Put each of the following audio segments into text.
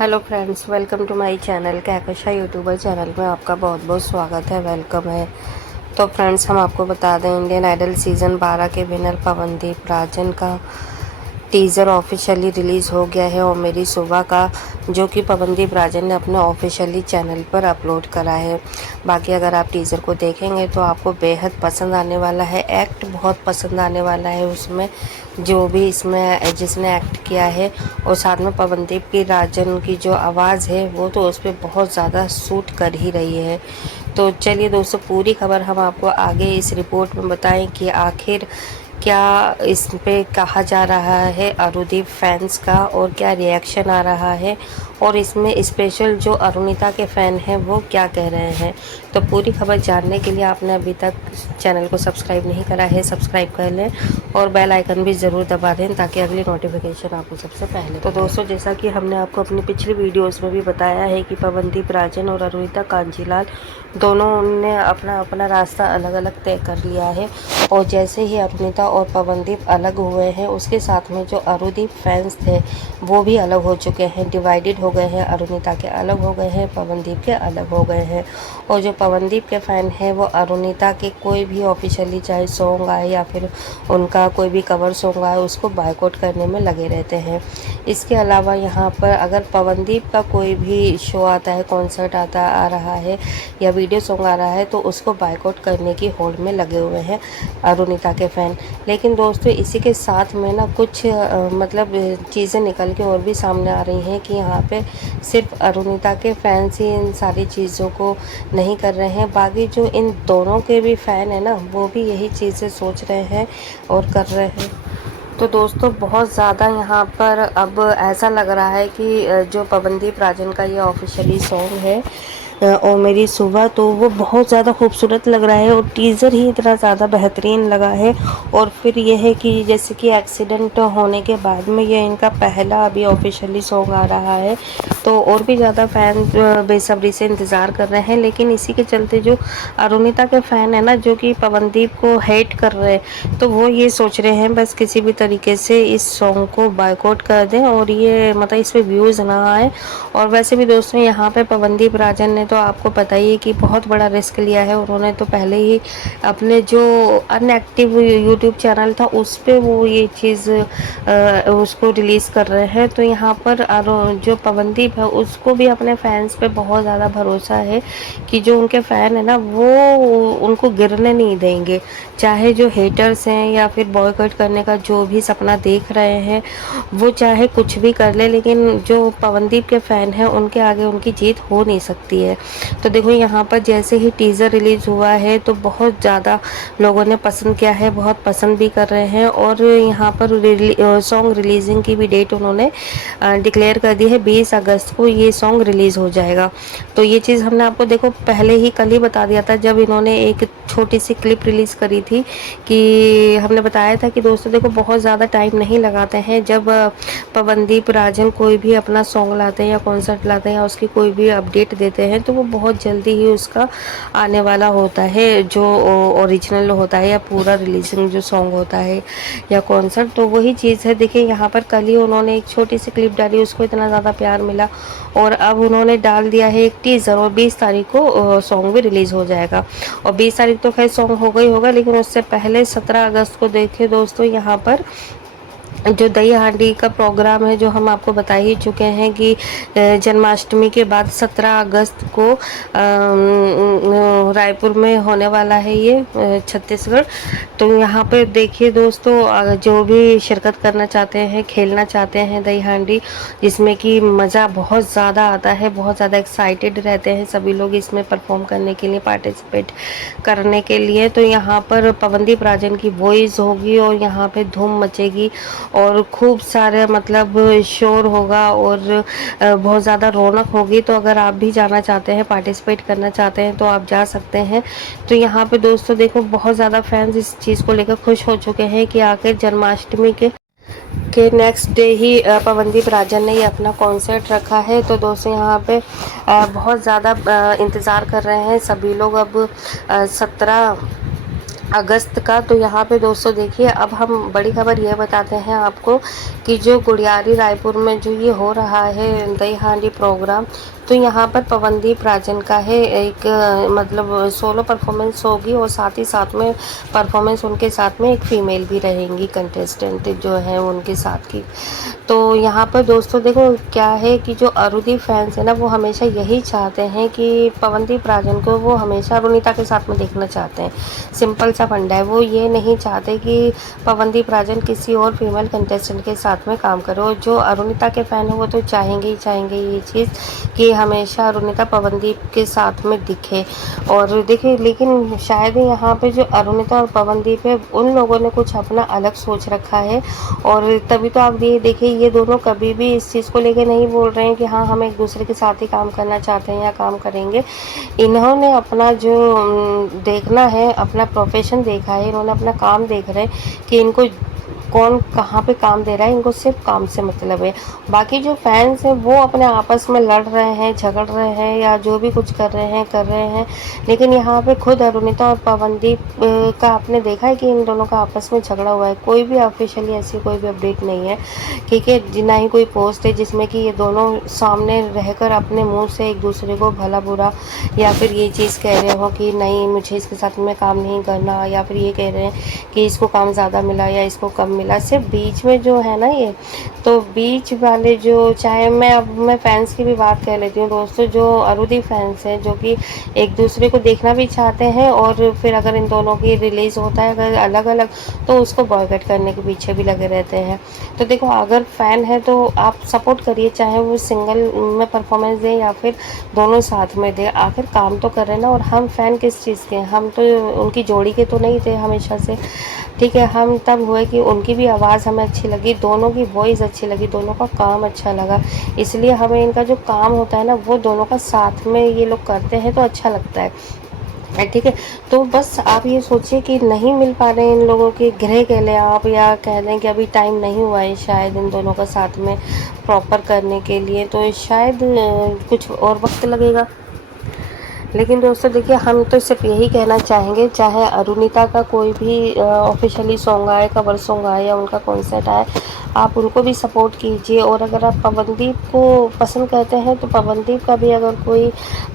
Hello friends, welcome to my channel Kahkasha YouTuber channel में आपका बहुत बहुत स्वागत है, वेलकम है। तो फ्रेंड्स, हम आपको बता दें, इंडियन आइडल सीज़न 12 के विनर पवनदीप राजन का टीज़र ऑफिशियली रिलीज़ हो गया है और मेरी सुबह का, जो कि पवनदीप राजन ने अपने ऑफिशियली चैनल पर अपलोड करा है। बाकी अगर आप टीज़र को देखेंगे तो आपको बेहद पसंद आने वाला है, एक्ट बहुत पसंद आने वाला है उसमें, जो भी इसमें जिसने एक्ट किया है। और साथ में पवनदीप की राजन की जो आवाज़ है वो तो उस पर बहुत ज़्यादा सूट कर ही रही है। तो चलिए दोस्तों, पूरी खबर हम आपको आगे इस रिपोर्ट में बताएं कि आखिर क्या इस पे कहा जा रहा है अरुदीप फैंस का और क्या रिएक्शन आ रहा है, और इसमें स्पेशल जो अरुणिता के फ़ैन हैं वो क्या कह रहे हैं। तो पूरी खबर जानने के लिए आपने अभी तक चैनल को सब्सक्राइब नहीं करा है, सब्सक्राइब कर लें और बेल आइकन भी ज़रूर दबा दें ताकि अगली नोटिफिकेशन आपको सबसे पहले। तो दोस्तों, जैसा कि हमने आपको अपनी पिछली वीडियोस में भी बताया है कि पवनदीप राजन और अरुणिता कांजीलाल दोनों ने अपना अपना रास्ता अलग अलग तय कर लिया है। और जैसे ही अरुणिता और पवनदीप अलग हुए हैं, उसके साथ में जो अरुदीप फैंस थे वो भी अलग हो चुके हैं, डिवाइडेड हो गए हैं। अरुणिता के अलग हो गए हैं, पवनदीप के अलग हो गए हैं। और जो पवनदीप के फ़ैन हैं वो अरुणिता के कोई भी ऑफिशियली चाहे सॉन्ग आए या फिर उनका कोई भी कवर सॉन्ग आए, उसको बायकॉट करने में लगे रहते हैं। इसके अलावा यहाँ पर अगर पवनदीप का कोई भी शो आता है, कॉन्सर्ट आ रहा है या वीडियो सॉन्ग आ रहा है, तो उसको बायकॉट करने की होड़ में लगे हुए हैं अरुणिता के फ़ैन। लेकिन दोस्तों, इसी के साथ में ना कुछ मतलब चीज़ें निकल के और भी सामने आ रही हैं कि यहाँ पे सिर्फ अरुणिता के फैंस ही इन सारी चीज़ों को नहीं कर रहे हैं, बाकी जो इन दोनों के भी फ़ैन हैं ना, वो भी यही चीज़ें सोच रहे हैं और कर रहे हैं। तो दोस्तों, बहुत ज़्यादा यहाँ पर अब ऐसा लग रहा है कि जो पवनदीप राजन का ये ऑफिशियली सॉन्ग है और मेरी सुबह, तो वो बहुत ज़्यादा खूबसूरत लग रहा है और टीज़र ही इतना ज़्यादा बेहतरीन लगा है। और फिर ये है कि जैसे कि एक्सीडेंट होने के बाद में ये इनका पहला अभी ऑफिशियली सॉन्ग आ रहा है, तो और भी ज़्यादा फ़ैन बेसब्री से इंतज़ार कर रहे हैं। लेकिन इसी के चलते जो अरुणिता के फ़ैन है ना, जो कि पवनदीप को हेट कर रहे हैं, तो वो ये सोच रहे हैं बस किसी भी तरीके से इस सॉन्ग को बायकॉट कर दें और ये मतलब इस पर व्यूज़ ना आए। और वैसे भी दोस्तों, यहाँ पे पवनदीप राजन ने तो आपको पता ही है कि बहुत बड़ा रिस्क लिया है। उन्होंने तो पहले ही अपने जो अनएक्टिव यूट्यूब चैनल था उस पे वो ये चीज़ उसको रिलीज़ कर रहे हैं। तो यहाँ पर जो पवनदीप है उसको भी अपने फैंस पे बहुत ज़्यादा भरोसा है कि जो उनके फ़ैन है ना वो उनको गिरने नहीं देंगे, चाहे जो हेटर्स हैं या फिर बॉयकॉट करने का जो भी सपना देख रहे हैं वो चाहे कुछ भी कर ले, लेकिन जो पवनदीप के फ़ैन हैं उनके आगे उनकी जीत हो नहीं सकती है। तो देखो, यहाँ पर जैसे ही टीज़र रिलीज़ हुआ है तो बहुत ज़्यादा लोगों ने पसंद किया है, बहुत पसंद भी कर रहे हैं। और यहाँ पर सॉन्ग रिलीजिंग की भी डेट उन्होंने डिक्लेयर कर दी है, 20 अगस्त को ये सॉन्ग रिलीज़ हो जाएगा। तो ये चीज़ हमने आपको देखो पहले ही कल ही बता दिया था, जब इन्होंने एक छोटी सी क्लिप रिलीज़ करी थी कि हमने बताया था कि दोस्तों देखो, बहुत ज़्यादा टाइम नहीं लगाते हैं जब पवनदीप राजन कोई भी अपना सॉन्ग लाते हैं या कॉन्सर्ट लाते हैं या उसकी कोई भी अपडेट देते हैं, तो वो बहुत जल्दी ही उसका आने वाला होता है, जो ओरिजिनल होता है या पूरा रिलीजिंग जो सॉन्ग होता है या कॉन्सर्ट। तो वही चीज़ है। देखिए, यहाँ पर कल ही उन्होंने एक छोटी सी क्लिप डाली, उसको इतना ज़्यादा प्यार मिला और अब उन्होंने डाल दिया है एक टीज़र, और 20 तारीख को सॉन्ग भी रिलीज़ हो जाएगा। और 20 तारीख तो खैर सॉन्ग हो गई होगा, लेकिन उससे पहले 17 अगस्त को देखिए दोस्तों, यहाँ पर जो दही हांडी का प्रोग्राम है, जो हम आपको बता ही चुके हैं कि जन्माष्टमी के बाद 17 अगस्त को रायपुर में होने वाला है ये, छत्तीसगढ़। तो यहाँ पे देखिए दोस्तों, जो भी शिरकत करना चाहते हैं, खेलना चाहते हैं दही हांडी, जिसमें कि मज़ा बहुत ज़्यादा आता है, बहुत ज़्यादा एक्साइटेड रहते हैं सभी लोग इसमें परफॉर्म करने के लिए, पार्टिसिपेट करने के लिए। तो यहाँ पर पवनदीप राजन की वॉइस होगी और यहाँ पे धूम मचेगी और खूब सारे मतलब शोर होगा और बहुत ज़्यादा रौनक होगी। तो अगर आप भी जाना चाहते हैं, पार्टिसिपेट करना चाहते हैं, तो आप जा सकते हैं। तो यहाँ पे दोस्तों देखो, बहुत ज़्यादा फैंस इस चीज़ को लेकर खुश हो चुके हैं कि आखिर जन्माष्टमी के नेक्स्ट डे ही पवनदीप राजन ने ये अपना कॉन्सर्ट रखा है। तो दोस्तों, यहाँ पे बहुत ज़्यादा इंतज़ार कर रहे हैं सभी लोग। अब 17 अगस्त का। तो यहाँ पे दोस्तों देखिए, अब हम बड़ी खबर ये बताते हैं आपको कि जो गुड़ियारी रायपुर में जो ये हो रहा है दही हांडी प्रोग्राम, तो यहाँ पर पवनदीप राजन का है एक मतलब सोलो परफॉर्मेंस होगी, और साथ ही साथ में परफॉर्मेंस उनके साथ में एक फ़ीमेल भी रहेंगी कंटेस्टेंट जो है उनके साथ की। तो यहाँ पर दोस्तों देखो क्या है कि जो अरुदीप फैंस है ना, वो हमेशा यही चाहते हैं कि पवनदीप राजन को वो हमेशा अरुणिता के साथ में देखना चाहते हैं। सिंपल सा फंडा है, वो ये नहीं चाहते कि पवनदीप राजन किसी और फीमेल कंटेस्टेंट के साथ में काम करे। और जो अरुणिता के फ़ैन है वो तो चाहेंगे ही चाहेंगे ये चीज़ कि हमेशा अरुणिता पवनदीप के साथ में दिखे। और देखिए, लेकिन शायद यहाँ पे जो अरुणिता और पवनदीप है, उन लोगों ने कुछ अपना अलग सोच रखा है, और तभी तो आप ये देखिए ये दोनों कभी भी इस चीज़ को लेके नहीं बोल रहे हैं कि हाँ हम एक दूसरे के साथ ही काम करना चाहते हैं या काम करेंगे। इन्होंने अपना जो देखना है, अपना प्रोफेशन देखा है, इन्होंने अपना काम देख रहे हैं कि इनको कौन कहाँ पे काम दे रहा है, इनको सिर्फ काम से मतलब है। बाकी जो फैंस हैं वो अपने आपस में लड़ रहे हैं, झगड़ रहे हैं, या जो भी कुछ कर रहे हैं। लेकिन यहाँ पे खुद अरुणिता और पवनदीप का आपने देखा है कि इन दोनों का आपस में झगड़ा हुआ है। कोई भी ऑफिशियली ऐसी कोई भी अपडेट नहीं है, ठीक है, ना ही कोई पोस्ट है जिसमें कि ये दोनों सामने रहकर अपने मुंह से एक दूसरे को भला बुरा या फिर ये चीज़ कह रहे हो कि नहीं मुझे इसके साथ में काम नहीं करना, या फिर ये कह रहे हैं कि इसको काम ज़्यादा मिला या इसको कम मिला। सिर्फ बीच में जो है ना ये, तो बीच वाले जो, चाहे मैं फैंस की भी बात कर लेती हूँ दोस्तों, जो अरुदीप फैंस हैं जो कि एक दूसरे को देखना भी चाहते हैं, और फिर अगर इन दोनों की रिलीज़ होता है अगर अलग अलग, तो उसको बॉयकॉट करने के पीछे भी लगे रहते हैं। तो देखो, अगर फ़ैन है तो आप सपोर्ट करिए, चाहे वो सिंगल में परफॉर्मेंस दें या फिर दोनों साथ में दें। आखिर काम तो कर रहे हैं ना, और हम फ़ैन किस चीज़ के हैं, हम तो उनकी जोड़ी के तो नहीं थे हमेशा से, ठीक है। हम तब हुए कि उनकी भी आवाज़ हमें अच्छी लगी, दोनों की वॉइस अच्छी लगी, दोनों का काम अच्छा लगा, इसलिए हमें इनका जो काम होता है ना वो दोनों का साथ में ये लोग करते हैं तो अच्छा लगता है, ठीक है। तो बस आप ये सोचिए कि नहीं मिल पा रहे हैं इन लोगों के, ग्रह कह लें आप या कह लें कि अभी टाइम नहीं हुआ है शायद इन दोनों का साथ में प्रॉपर करने के लिए, तो शायद कुछ और वक्त लगेगा। लेकिन दोस्तों देखिए, हम तो सिर्फ यही कहना चाहेंगे, चाहे अरुणिता का कोई भी ऑफिशियली सॉन्ग आए, कवर सॉन्ग आए या उनका कॉन्सर्ट आए, आप उनको भी सपोर्ट कीजिए। और अगर आप पवनदीप को पसंद करते हैं तो पवनदीप का भी अगर कोई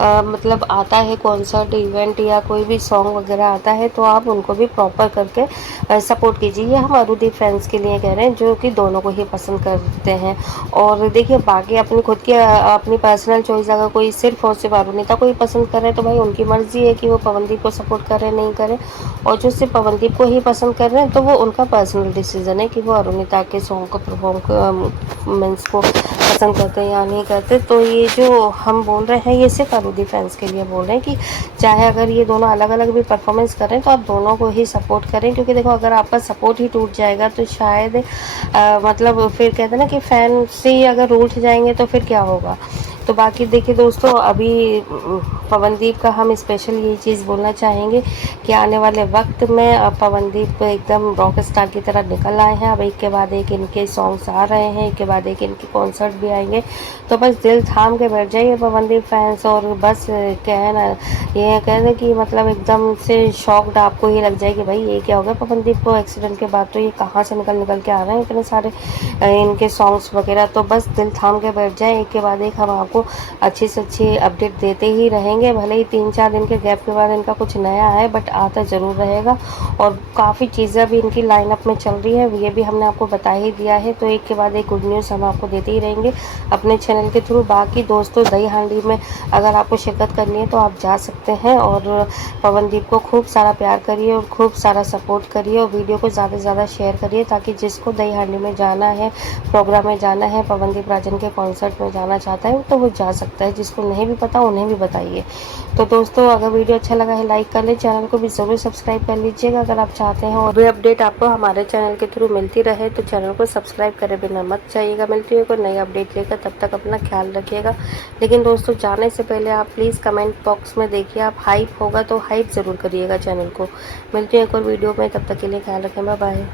मतलब आता है कॉन्सर्ट इवेंट या कोई भी सॉन्ग वगैरह आता है, तो आप उनको भी प्रॉपर करके सपोर्ट कीजिए। ये हम अरुदीप फैंस के लिए कह रहे हैं जो कि दोनों को ही पसंद करते हैं। और देखिए, बाकी अपनी खुद की अपनी पर्सनल चॉइस, अगर कोई सिर्फ और सिर्फ अरुणिता को ही पसंद कर रहे हैं तो भाई उनकी मर्ज़ी है कि वो पवनदीप को सपोर्ट करें नहीं करें, और जो सिर्फ पवनदीप को ही पसंद कर रहे हैं तो वो उनका पर्सनल डिसीजन है कि वो अरुणिता के सॉन्ग को परफॉर्मेंस को पसंद करते हैं या नहीं करते। तो ये जो हम बोल रहे हैं ये सिर्फ अरुदीप फैंस के लिए बोल रहे हैं कि चाहे अगर ये दोनों अलग अलग भी परफॉर्मेंस करें तो आप दोनों को ही सपोर्ट करें, क्योंकि देखो अगर आपका सपोर्ट ही टूट जाएगा तो शायद मतलब फिर कहते हैं ना कि फ़ैन से ही अगर रूठ जाएंगे तो फिर क्या होगा। तो बाकी देखिए दोस्तों, अभी पवनदीप का हम स्पेशल यही चीज़ बोलना चाहेंगे कि आने वाले वक्त में पवनदीप एकदम रॉक स्टार की तरह निकल आए हैं। अब एक के बाद एक इनके सॉन्ग्स आ रहे हैं, एक के बाद एक इनके कॉन्सर्ट भी आएंगे, तो बस दिल थाम के बैठ जाइए पवनदीप फैंस। और बस क्या है ना, ये कहने कि मतलब एकदम से शॉक्ड आपको ही लग जाए कि भाई ये क्या हो गया पवनदीप को एक्सीडेंट के बाद, तो ये कहाँ से निकल के आ रहे हैं इतने सारे इनके सॉन्ग्स वगैरह। तो बस दिल थाम के बैठ जाए, एक के बाद एक हम आपको अच्छी से अच्छी अपडेट देते ही रहेंगे। भले ही 3-4 दिन के गैप के बाद इनका कुछ नया है, बट आता ज़रूर रहेगा। और काफ़ी चीज़ें अभी इनकी लाइनअप में चल रही है, ये भी हमने आपको बता ही दिया है। तो एक के बाद एक गुड न्यूज़ हम आपको देते ही रहेंगे अपने चैनल के थ्रू। बाकी दोस्तों, दही हांडी में अगर आपको शिरकत करनी है तो आप जा सकते हैं, और पवनदीप को खूब सारा प्यार करिए और खूब सारा सपोर्ट करिए, और वीडियो को ज़्यादा से ज़्यादा शेयर करिए, ताकि जिसको दही हांडी में जाना है, प्रोग्राम में जाना है, पवनदीप राजन के कॉन्सर्ट में जाना चाहता है तो वो जा सकता है। जिसको नहीं भी पता उन्हें भी बताइए। तो दोस्तों, अगर वीडियो अच्छा लगा है लाइक कर ले, चैनल को भी ज़रूर सब्सक्राइब कर लीजिएगा अगर आप चाहते हैं और भी अपडेट आपको हमारे चैनल के थ्रू मिलती रहे, तो चैनल को सब्सक्राइब करे बिना मत जाइएगा। मिलती है कोई नई अपडेट लेकर, तब तक अपना ख्याल रखिएगा। लेकिन दोस्तों, जाने से पहले आप प्लीज़ कमेंट बॉक्स में देखिए, आप हाइप होगा तो हाइप ज़रूर करिएगा चैनल को। मिलती है एक और वीडियो में, तब तक के लिए ख्याल रखें, बाय बाय।